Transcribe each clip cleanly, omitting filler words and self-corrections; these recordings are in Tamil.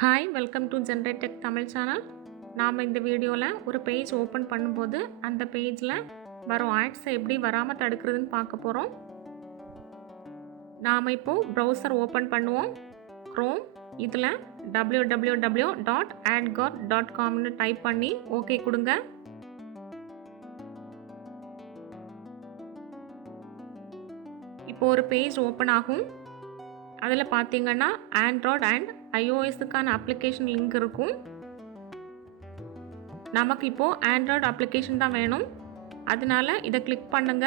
Hi, welcome to generate tech Tamil channel. நாம் இந்த வீடியோவில் ஒரு பேஜ் ஓப்பன் பண்ணும்போது அந்த பேஜில் வரும் ஆட்ஸை எப்படி வராமல் தடுக்கிறதுன்னு பார்க்க போகிறோம். நாம் இப்போது ப்ரௌசர் ஓப்பன் பண்ணுவோம். க்ரோம் இதில் www.adguard.comனு டைப் பண்ணி ஓகே கொடுங்க. இப்போது ஒரு பேஜ் ஓப்பன் ஆகும். அதில் பார்த்தீங்கன்னா ஆண்ட்ராய்டு அண்ட் iOSக்கான அப்ளிகேஷன் லிங்க் இருக்கும். நமக்கு இப்போது ஆண்ட்ராய்டு அப்ளிகேஷன் தான் வேணும். அதனால இதை கிளிக் பண்ணுங்க.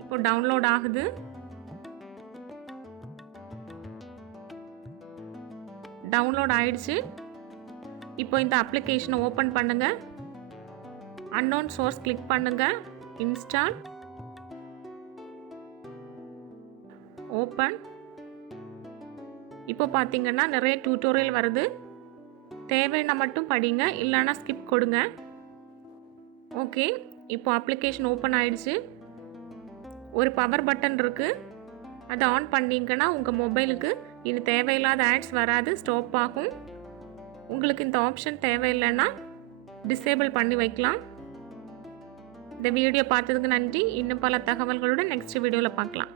இப்போ டவுன்லோட் ஆகுது. டவுன்லோட் ஆயிடுச்சு. இப்போ இந்த அப்ளிகேஷனை ஓப்பன் பண்ணுங்க. அன்னோன் சோர்ஸ் கிளிக் பண்ணுங்க. Install, open. இப்போ பார்த்தீங்கன்னா நிறைய டியூட்டோரியல் வருது. தேவைன்னா மட்டும் படிங்க, இல்லைன்னா ஸ்கிப் கொடுங்க. ஓகே, இப்போ அப்ளிகேஷன் ஓப்பன் ஆயிடுச்சு. ஒரு பவர் பட்டன் இருக்குது. அதை ஆன் பண்ணிங்கன்னா உங்கள் மொபைலுக்கு இது தேவையில்லாத ஆட்ஸ் வராது, ஸ்டாப் ஆகும். உங்களுக்கு இந்த ஆப்ஷன் தேவையில்லைன்னா டிசேபிள் பண்ணி வைக்கலாம். இந்த வீடியோ பார்த்ததுக்கு நன்றி. இன்னும் பல தகவல்களுடன் நெக்ஸ்ட் வீடியோவில் பார்க்கலாம்.